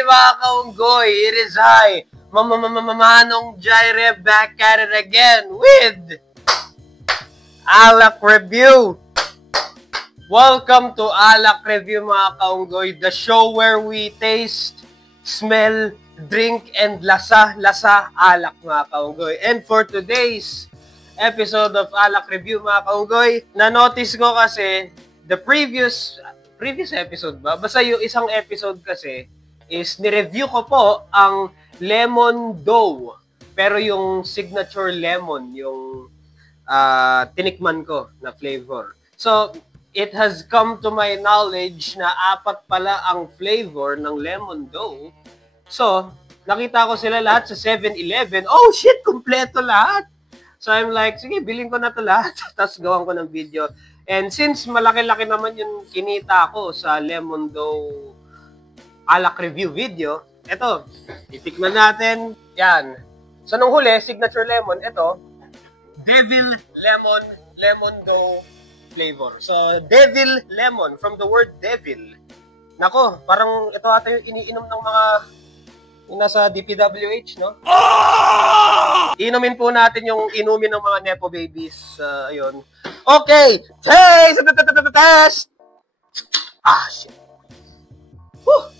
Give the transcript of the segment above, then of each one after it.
mga kaunggoy, it is I, Manong Jaire, back at it again with Alak Review. Welcome to Alak Review mga kaunggoy, the show where we taste, smell, drink, and lasa alak mga kaunggoy. And for today's episode of Alak Review mga kaunggoy, na-notice ko kasi the previous episode ba? Basta yung isang episode kasi is nireview ko po ang lemon dough. Pero yung signature lemon, yung tinikman ko na flavor. So, it has come to my knowledge na 4 pala ang flavor ng lemon dough. So, nakita ko sila lahat sa 7-Eleven. Oh shit, kumpleto lahat. So, I'm like, sige, bilhin ko na to lahat. Tapos gawan ko ng video. And since malaki-laki naman yung kinita ko sa lemon dough alak review video, eto, itikman natin. Yan. So, nung huli, signature lemon, eto, Devil lemon dough flavor. So, devil lemon, from the word devil. Nako, parang ito ata yung iniinom ng mga yung nasa DPWH, no? Inumin po natin yung inumin ng mga Nepo babies. Ayun. Okay! Taste! Ah, shit. Whew.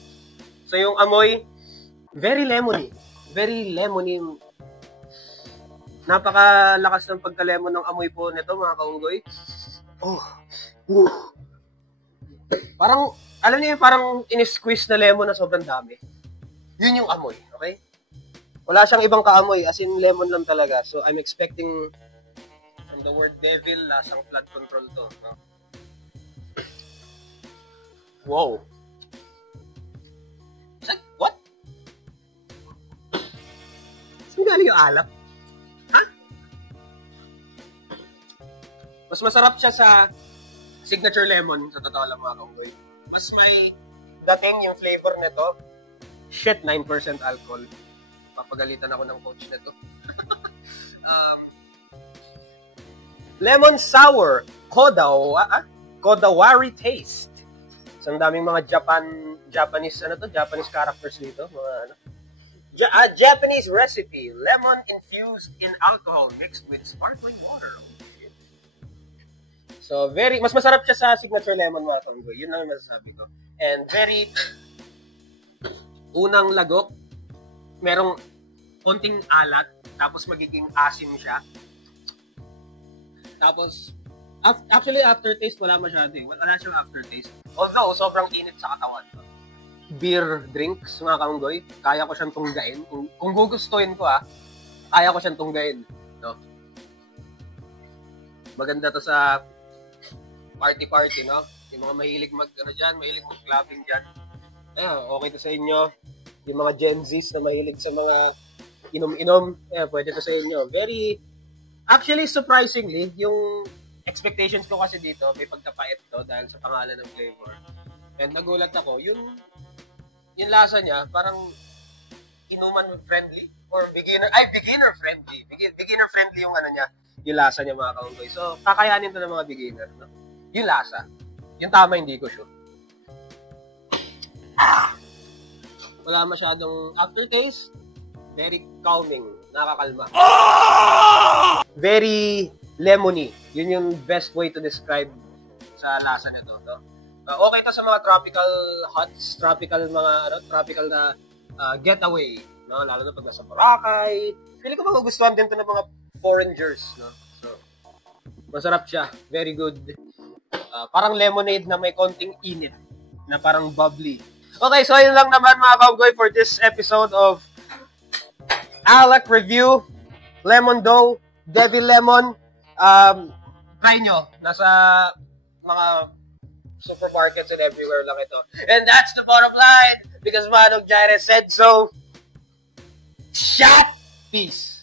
So, yung amoy, very lemony. Very lemony. Napakalakas ng pagka-lemon ng amoy po nito, mga kaunggoy. Oh. Parang, alam niyo yung parang in-squeeze na lemon na sobrang dami. Yun yung amoy, okay? Wala siyang ibang kaamoy, as in lemon lang talaga. So, I'm expecting from the word devil, lasang flood control to. No? Wow. What? Saan galing yung alak? Huh? Mas masarap siya sa signature lemon, sa totoo lang mga kaunggoy. Mas may dating yung flavor nito. Shit, 9% alcohol. Papagalitan ako ng coach nito. Lemon sour, Kodawari taste. So, ang daming mga Japanese characters dito. Mga ano. Japanese recipe, lemon infused in alcohol mixed with sparkling water. So, mas masarap siya sa signature lemon mga kaunggoy. Yun lang yung masasabi ko. And very unang lagok, merong konting alat, tapos magiging asim siya. Tapos, actually, aftertaste, wala masyado eh. Wala siyang aftertaste. Although, sobrang init sa katawan. Beer drinks, mga kaunggoy, kaya ko siyang tunggain. Kung gugustuhin ko kaya ko siyang tunggain. No? Maganda to sa party-party, no? Yung mga mahilig mahilig mag-clubbing dyan. Okay to sa inyo. Yung mga Gen Zs na mahilig sa mga inom-inom, pwede to sa inyo. Actually, surprisingly, yung expectations ko kasi dito, may pagkapait to dahil sa pangalan ng flavor. And nagulat ako, yung lasa niya, parang inuman friendly or beginner friendly. Beginner friendly yung ano niya, yung lasa niya mga kaunggoy. So, kakayanin to ng mga beginner, no? Yung lasa. Yung tama, hindi ko sure. Wala masyadong aftertaste. Very calming. Nakakalma. Very lemony. Yun yung best way to describe sa lasa nito. No? Okay to sa mga tropical hots, tropical na getaway. No? Lalo na pag nasa Boracay. Pili ko magugustuhan din to ng mga foreigners. No? So, masarap siya. Very good. Parang lemonade na may konting init. Na parang bubbly. Okay, so yun lang naman mga kaunggoy for this episode of Alak Review, Lemon Dough, Devil Lemon. Try nyo. Nasa mga supermarkets and everywhere lang ito. And that's the bottom line because Manong Jaire said so. Shop! Peace!